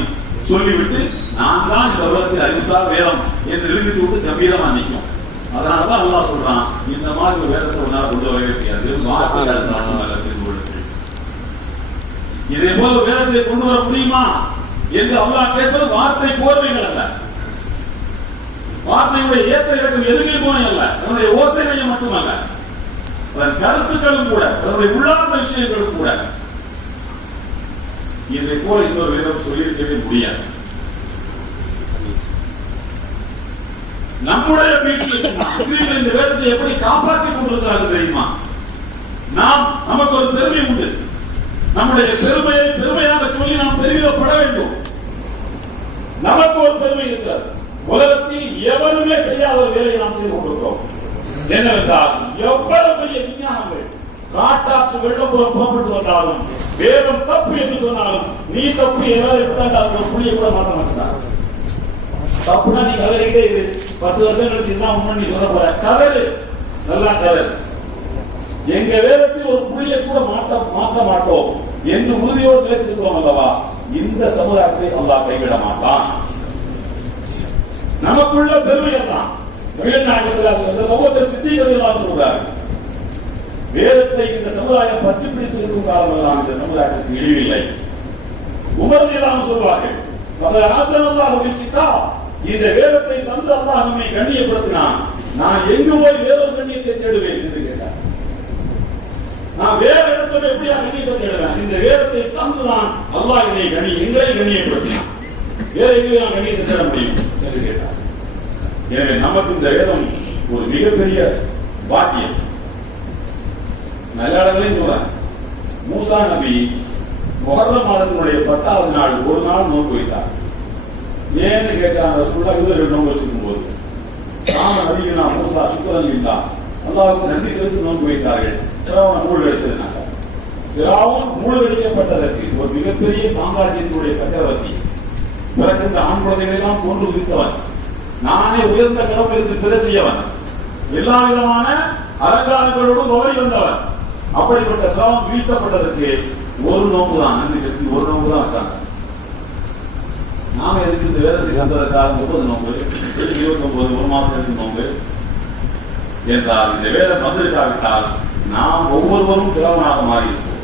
சொல்லிவிட்டு நான் தான் இந்த உலகத்தில் அறிவுசார் வேதம் என்று நிரூபித்து விட்டு கம்பீரமா நிற்கும். அதனாலதான் அல்லாஹ் சொல்றான், இந்த மாதிரி ஒரு வேதத்தை ஒரு நாள் கொண்டு வரவே முடியாது, இதே போல வேதத்தை கொண்டு வர முடியுமா என்று அல்லாஹ் கேட்பது வார்த்தை கோர்வைகள் அல்ல, வார்த்தையுடைய ஏற்ற இறக்கம் எதுவுமே போய் அல்ல, அதனுடைய ஓசைமையம் மட்டுமல்ல, அதன் கருத்துக்களும் கூட, அதனுடைய உள்ளார்ந்த விஷயங்களும் கூட. இதை போல இன்னொரு வேதம் சொல்லியிருக்கவே முடியாது. நம்முடைய வீட்டில் இந்த வேதத்தை எப்படி காப்பாற்றிக் கொண்டிருக்கிறார்கள் தெரியுமா? நாம் நமக்கு ஒரு பெருமை உண்டு, நம்முடைய பெருமையை பெருமையாக சொல்லி நாம் பெருமிதப்பட வேண்டும். நமக்கு ஒரு பெருமை இருக்கிறது. உலகத்தில் எவருமே செய்யாத ஒரு வேலையை நாம் செய்து கொண்டிருக்கிறோம். என்னவென்றால், எவ்வளவு பெரிய விஞ்ஞானங்கள் காட்டாற்று வெள்ளம் போல புறப்பட்டு வந்தாலும், வேதம் தப்பு என்று சொன்னாலும், நீ தப்பு எல்லாரும் புள்ளிய கூட மாற்ற மாட்டாங்க. தப்புனா நீ கதறிக்கிட்டே இரு, 10 வருஷம் கழிச்சு தான் முன்னாடி சொல்ல போற கதறு, நல்லா கதறு. எங்க வேதத்தில் ஒரு புள்ளியை கூட மாற்ற மாட்டோம் என்று உறுதியோடு நிலைத்திருக்கிறோம் அல்லவா? இந்த சமுதாயத்தை அல்லாஹ் கைவிட மாட்டான். நமக்குள்ள பெருமை தான் சொல்றாரு. வேதத்தை இந்த சமுதாயம் பற்றி பிடித்திருக்கும் காலமெல்லாம் இந்த சமுதாயத்துக்கு இழிவில்லை. உமரதியெல்லாம் சொல்வார்கள், இந்த வேதத்தை தந்து அல்லாஹ் நம்மை கண்ணியப்படுத்தினான், நான் எங்கு போய் வேறொரு கண்ணியத்தை தேடுவேன் என்று கேட்டார். நான் வேற இடத்துல எப்படியா கண்ணியத்தை தேடுவேன்? இந்த வேதத்தை தந்துதான் அல்லாஹ் எங்களை கண்ணியப்படுத்தினான், வேற எங்கே நான் கண்ணியத்தை தேட முடியும் என்று கேட்டார். எனவே நமக்கு இந்த வேதம் ஒரு மிகப்பெரிய பாக்கியம். நல்ல இடங்களையும் சொல்றேன். மூசா நபி முஹர்ரம் மாதத்தினுடைய 10வது நாள் ஒரு நாள் நோன்பு வைத்தார். ஏன்னு கேட்டாங்க, நோன்பு வச்சிருக்கும் போது நபினா மூசா சுக்ரன் இல்லா அல்லாஹ்வுக்கு நன்றி செலுத்தி நோன்பு வைத்தார்கள். ஃபிரௌன் மூழ்கடிச்சதுனால, ஃபிரௌன் மூழ்கடிக்கப்பட்டதற்கு ஒரு மிகப்பெரிய சாம்ராஜ்யத்தினுடைய சக்கரவர்த்தி, பிறக்கின்ற ஆண் குழந்தைகளை எல்லாம் கொண்டு விதித்தவன், நானே உயர்ந்த கடவுளுக்கு பிறப்பியவன், எல்லா விதமான அலங்காரங்களோடு ஓடி வந்தவன். அப்படிப்பட்ட ஃபிரௌன் வீழ்த்தப்பட்டதற்கு ஒரு நோன்பு தான், நன்றி செலுத்தி ஒரு நோன்பு தான் வச்சாங்க. நாம எதுக்கு இந்த வேதத்தை தந்ததற்காக 30 நோன்பு, 29 ஒரு மாசம் எடுத்து நோன்பு என்றால், இந்த வேதம் வந்திருக்காவிட்டால் நாம் ஒவ்வொருவரும் சிரமமாக மாறி இருப்போம்.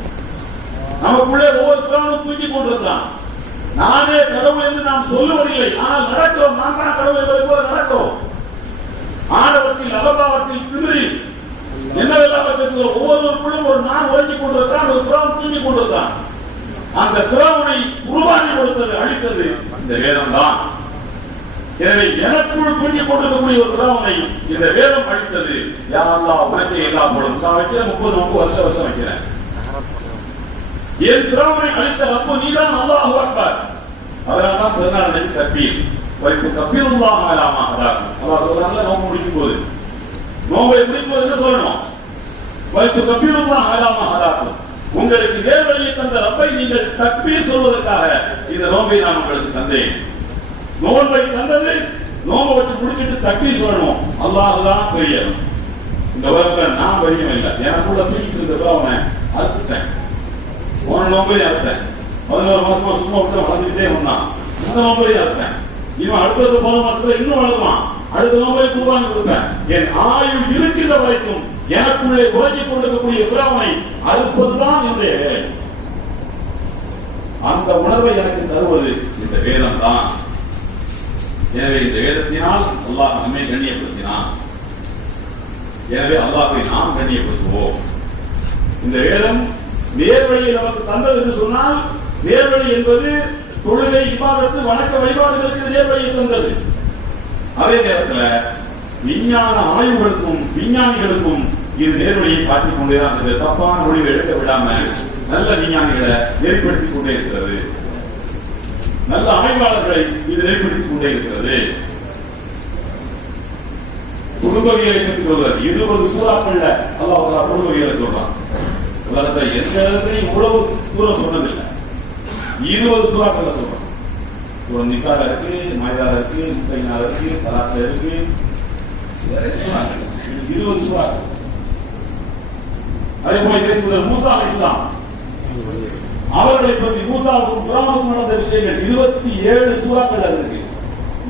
நமக்குள்ளே ஒவ்வொரு சிரமனும் தூக்கி கொண்டிருக்கிறார். நானே கடவுள் என்று நாம் சொல்லுவதில்லை, ஆனால் நடக்கிறோம். நான் தான் கடவுள் என்பதை போல நடக்கிறோம். ஆணவத்தில், அகபாவத்தில், திமிரில் என்னவெல்லாம் பேசுகிறோம். ஒவ்வொருவருக்குள்ளும் ஒரு நான் உறங்கிக் கொண்டிருந்தான், ஒரு பிரான் தூங்கிக் கொண்டிருந்தான். அந்த பிரானை உருவாக்கி கொடுத்தது, அழித்தது இந்த வேதம் தான். எனவே எனக்குள் தூங்கிக் கொண்டிருக்கக்கூடிய ஒரு பிரானை இந்த வேதம் அழித்தது. யாரெல்லாம் உனக்கே எல்லாம் போடும். நான் வைக்கிறேன் 30 வருஷம் வைக்கிறேன். என் பிரானை அழித்த ரப்பு நீதான், அல்லாஹு அக்பர். அதனால்தான் பிறநாள் தக்பீர் வைத்து கபீருல்லாஹ் அலாமா அதாகும். அல்லாஹ் சொல்றாங்க, நோம்பு முடிக்கும் போது, நோம்பை முடிக்கும் போது என்ன சொல்லணும்? வைத்து கபீருல்லாஹ் அலாமா அதாகும். உங்களுக்கு நேர்வழியை தந்த ரப்பை நீங்கள் தக்பீர் சொல்வதற்காக இந்த நோம்பை நான் உங்களுக்கு தந்தேன். நோன்பை தந்தது, நோம்பை வச்சு முடிச்சிட்டு தக்பீர் சொல்லணும். அல்லாஹ் தான் பெரியது. இந்த உலகத்தில் நான் பெரியவன் இல்லை. எனக்குள்ள தூக்கிட்டு இருந்தப்ப அவனை அறுத்துட்டேன். போன நோம்பையும் அறுத்தேன். 11 மாசமா சும்மா விட்டு வளர்ந்துட்டே வந்தான். இந்த நோம்பையும் அறுத்தேன். இவன் அடுத்த 10 மாசத்துல இன்னும் வளருவான். அடுத்த நோம்பை குர்பான் கொடுப்பேன். என் ஆயுள் இருக்கின்ற வரைக்கும் எனக்குள்ளே உறங்கிக் கொண்டிருக்கக்கூடிய பிரானை அறுப்பதுதான் என்னுடைய வேலை. அந்த உணர்வை எனக்கு தருவது இந்த வேதம் தான். எனவே இந்த வேதத்தினால் அல்லாஹ் நம்மை கண்ணியப்படுத்தினான். எனவே அல்லாஹ்வை நாம் கண்ணியப்படுத்துவோம். இந்த வேதம் நேர்வழியை நமக்கு தந்தது என்று சொன்னால், நேர்வழி என்பது தொழுகை, இபாதத்து, வணக்க வழிபாடுகளுக்கு நேர்வழியை தந்தது. அதே நேரத்தில் விஞ்ஞான ஆய்வுகளுக்கும் விஞ்ஞானிகளுக்கும் இது நேர்வழியை காட்டிக் கொண்டே தான் இருக்கிறது. தப்பான முடிவை எடுக்க விடாம நல்ல விஞ்ஞானிகளை ஏற்படுத்திக் கொண்டே இருக்கிறது. நல்ல ஆய்வாளர்களை இது ஏற்படுத்திக் கொண்டே இருக்கிறது. குடும்பவியலை பற்றி சொல்றது 20 சூறாக்கள்ல அல்லாஹ் குடும்பவியலை சொல்றான். உலகத்தை எந்த இடத்துலையும் இவ்வளவு தூரம் சொன்னதில்லை. 20 சூறாக்கள்ல சொல்றான். ஒரு நிசால இருக்கு, மாய்தால இருக்கு, முத்தைனால இருக்கு, தலாத்துல இருக்கு, 20 சூறாக்கள். அதே போல இறைத்தூதர் மூசா அலைஹிஸ்ஸலாம் அவர்களை பற்றி, மூசாவுக்கும் ஃபிரௌனுக்கும் நடந்த விஷயங்கள் 27 சூறாக்கள் இருக்கு.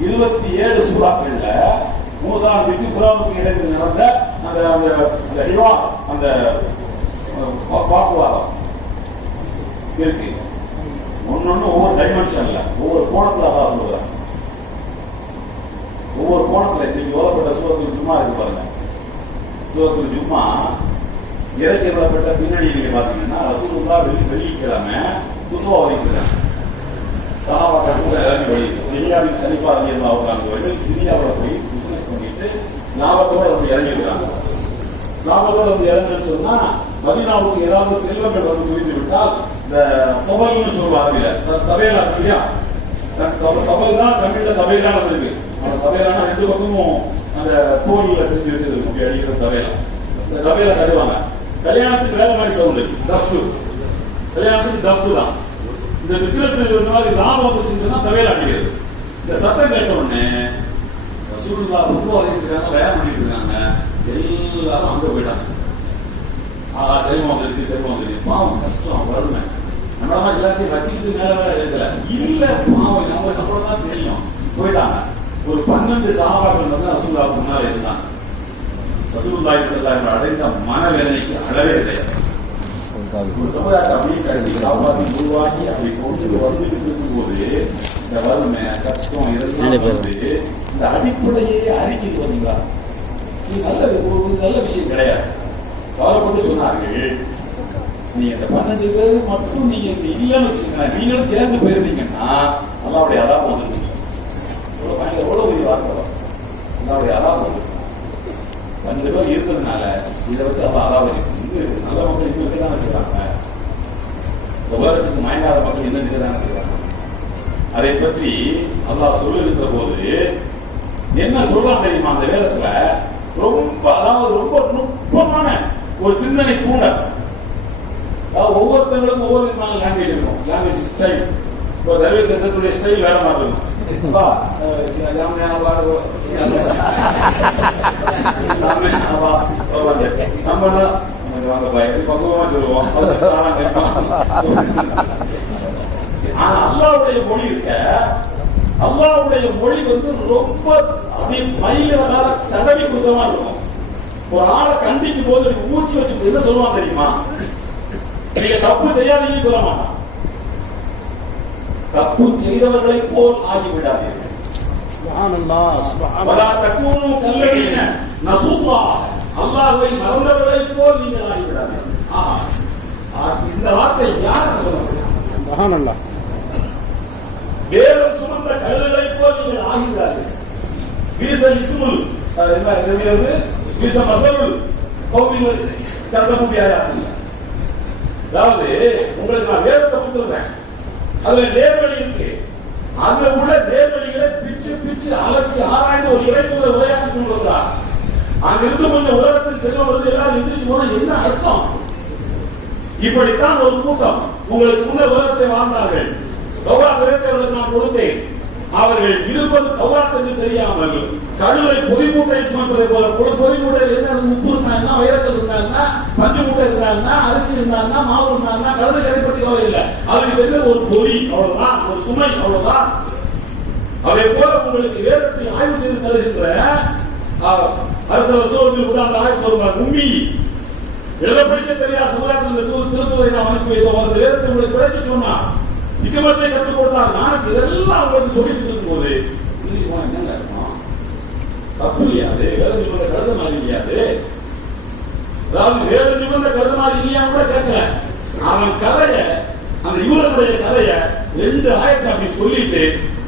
27 சூறாக்கள்ல மூசாவுக்கு ஃபிரௌனுக்கு இடையில் நடந்த அந்த ஹிவார், அந்த வாக்குவாதம் இருக்கு. ஒன்னொன்னு ஒவ்வொரு டைமென்ஷன்ல, ஒவ்வொரு கோணத்துல அல்லாஹ் சொல்றான். ஒவ்வொரு கோணத்துல இன்னைக்கு ஓதப்பட்ட சூரத்துல் ஜும்மா இருக்கு பாருங்க. சூரத்துல் ஜும்மா இறக்கி விடப்பட்ட பின்னணி நீங்க பாத்தீங்கன்னா, ரசூலுல்லாஹ் வெள்ளிக்கிழமை குத்வா வைக்கிறாங்க. சஹாபாக்கள் கூட இறங்கி வழிக்கு இந்தியாவின் கலிஃபா ரலியல்லாஹு அன்ஹு அவர்கள் சிரியாவுல போய் பிசினஸ் பண்ணிட்டு லாபத்தோட வந்து இறங்கிருக்காங்க. லாபத்தோட வந்து இறங்குன்னு சொன்னா, மதீனாவுக்கு ஏதாவது செல்வங்கள் வந்து குவிந்து விட்டால் இந்த தொபல்னு சொல்லுவாங்க. தபேலா இல்லையா? தபல் தான் தமிழ்ல தபேலான இருக்கு. அந்த தபேலான 2 பக்கமும் அந்த தோல்ல செஞ்சு வச்சிருக்கும் அடிக்கிற தபேலா. இந்த தபேலா தருவாங்க. கல்யாணத்துக்கு வேற மாதிரி சவுண்டு, தஃபு. கல்யாணத்துக்கு தஃபு தான். இந்த பிசினஸ் மாதிரி லாபம் வந்துச்சுன்னா தபேலா அடிக்கிறது. இந்த சத்தம் கேட்ட உடனே ரசூலுல்லாஹ் ரொம்ப வரைக்கும் வேலை பண்ணிட்டு இருக்காங்க. எல்லாரும் அங்க போயிட்டாங்க. செல்வம் வந்துருச்சு, செல்வம் வந்துருச்சு. பாவம், கஷ்டம், வறுமை. நம்ம எல்லாத்தையும் வச்சுக்கிட்டு மேல வேலை இருக்கல. இல்ல பாவம், நம்மளுக்கு அப்புறம் தான் தெரியும். போயிட்டாங்க. ஒரு 12 சஹாபாக்கள் வந்து ரசூலுல்லாஹ் முன்னால இருந்தாங்க. ரசூலுல்லாஹி ஸல்லல்லாஹு அலைஹி அடைந்த மனவேதனைக்கு அளவே கிடையாது. ஒரு சமுதாயத்தை அப்படியே கட்டி காப்பாற்றி உருவாக்கி அப்படி கொண்டு வந்துட்டு இருக்கும்போது இந்த வறுமை, கஷ்டம் இதெல்லாம் வந்து இந்த அடிப்படையே அறிக்கைக்கு வந்தீங்களா? இது நல்ல விஷயம் கிடையாது. கவலைப்பட்டு சொன்னார்கள், நீங்க இந்த 12 பேர் மட்டும் நீங்க இல்லைன்னு வச்சுக்கோங்க, நீங்களும் சேர்ந்து போயிருந்தீங்கன்னா அல்லாஹ்வுடைய அதாப் வந்துருக்கீங்க. எவ்வளவு பெரிய வார்த்தை! அல்லாஹ்வுடைய அதாப் வந்து 12 பேர் இருக்கிறதுனால இதை வச்சு அல்லாஹ் அதாப் வந்து நல்ல மக்கள் இன்னும் தான் வச்சுக்கிறாங்க. உலகத்துக்கு மயங்காத மக்கள் என்ன தான் வச்சுக்கிறாங்க. அதை பற்றி அல்லாஹ் சொல்லிருக்கிற போது என்ன சொல்றான் தெரியுமா? அந்த வேதத்துல ரொம்ப, அதாவது ரொம்ப நுட்பமான ஒரு சிந்தனை தூண்டல். ஒவ்வொருத்தங்களுக்கும் ஒவ்வொரு விதமான லாங்குவேஜ் இருக்கும். லாங்குவேஜ் ஸ்டைல், ஒரு தர்வேஷ் தேசத்துடைய ஸ்டைல் வேற மாதிரி இருக்கும். அல்லாஹ்வுடைய மொழி இருக்க, அல்லாஹ்வுடைய மொழி வந்து ரொம்ப அப்படி மையனால தடவி கொடுக்கமா இருக்கும். ஒரு ஆளை கண்டிக்கும் போது ஊசி வச்சு என்ன சொல்லுவான் தெரியுமா? நீங்க தப்பு செய்யாதீங்கன்னு சொல்ல மாட்டான். தப்பு செய்தவர்களை போல் ஆகிவிடாதீர்கள். அல்லாஹ்வை மறந்தவர்களை போல் நீங்கள் ஆகிவிடாதீர்கள். இந்த வார்த்தை யார் சொல்லுங்க? வேதம் சுமந்த கழுதை போல் நீங்கள் ஆகிவிடாதீர்கள். வீசல் இஸ்முல் வீச மசலுல் கோவில் கருதமுடியாது. அதாவது உங்களுக்கு நான் வேதத்தை கொடுத்துருக்கேன், அதுல நேர்வழி இருக்கு. அதுல உள்ள நேர்வழிகளை பிச்சு பிச்சு அலசி ஆராய்ந்து ஒரு இறைத்துவ விளையாட்டு கொண்டு வந்தார். அங்கிருந்து கொஞ்சம் உலகத்தில் செல்வம் வருது, எல்லாரும் எந்திரிச்சு போனா என்ன அர்த்தம்? இப்படித்தான் ஒரு கூட்டம் உங்களுக்கு முன்னர் உலகத்தை வாழ்ந்தார்கள். தௌராத் வேதத்தை நான் கொடுத்தேன். அவர்கள் இருப்பது தௌராத் என்று தெரியாமல் கழுதை பொதி மூட்டை சுமப்பதை போல பொதி மூட்டையில் என்ன உப்பு இருந்தாங்கன்னா, வைரக்கல் இருந்தாங்கன்னா, பஞ்சு மூட்டை இருந்தாங்கன்னா, அரிசி இருந்தாங்கன்னா, மாவு இருந்தாங்கன்னா, கழுதை கரைப்பட்டி கவலை இல்லை. அதுக்கு தெரிஞ்சது ஒரு பொதி, அவ்வளவுதான், ஒரு சுமை, அவ்வளவுதான். அதே போல உங்களுக்கு வேதத்தை ஆய்வு செய்து தருகின்ற அரசர் சோழர்கள் கூட அந்த ஆய்வு வருவார். உண்மை எதை படிக்க தெரியாத சமுதாயத்தில் திருத்துவரை நாம் அனுப்பி வைத்தோம். அந்த வேதத்தை உங்களுக்கு கிடைக்க சொன்னார், நிக்கமத்தை கற்றுக் கொடுத்தார். நான் இதெல்லாம் உங்களுக்கு சொல்லிட்டு இருக்கும் போது என்னங்க தப்பு இல்லையாது, வேத நிபந்த கருத மாதிரி இல்லையாது. அதாவது வேத நிபந்த கருத மாதிரி இல்லையா கூட கேட்கல. அவன் கதைய, அந்த யூதனுடைய கதைய 2 ஆயத்தை அப்படி சொல்லிட்டு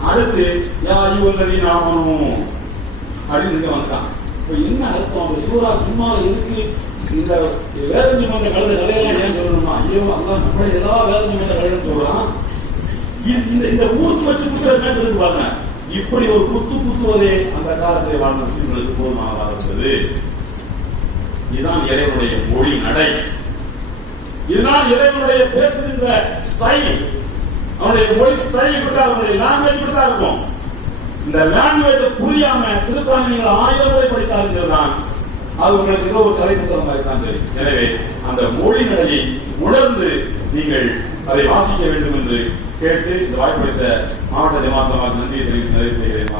அடுத்து யா யுவல்லதி நாமனும் அப்படின்னு வந்தான். இப்ப என்ன அர்த்தம்? அந்த சூறா சும்மா எதுக்கு இந்த வேத நிபந்த கருத கதையெல்லாம் ஏன் சொல்லணுமா? ஐயோ அதான் நம்ம எல்லா வேத நிபந்த கதையும் சொல்லலாம். இந்த ஊசு வச்சு குத்துறது இருக்கு பாருங்க. இப்படி ஒரு குத்துவதே அந்த காலத்தை வாழ்ந்த முஸ்லிம்களுக்கு போதுமாக இருந்தது. இதுதான் இறைவனுடைய மொழி நடை, இதுதான் இறைவனுடைய பேசுகின்ற ஸ்டைல். அவனுடைய மொழி ஸ்டைல் இப்படிதான், அவனுடைய லாங்குவேஜ் இப்படிதான் இருக்கும். இந்த லாங்குவேஜ் புரியாம திருக்குறானை நீங்கள் 1000 முறை படித்தார்கள் தான் அது உங்களுக்கு ஏதோ ஒரு கலை புத்தகமாக தான் தெரியும். எனவே அந்த மொழி நடையை உணர்ந்து நீங்கள் அதை வாசிக்க வேண்டும் என்று கேட்டு இந்த வாய்ப்பளித்த மாவட்ட ஜமாத் நன்றியை தெரிவித்து நிறைவு செய்கிறேன்.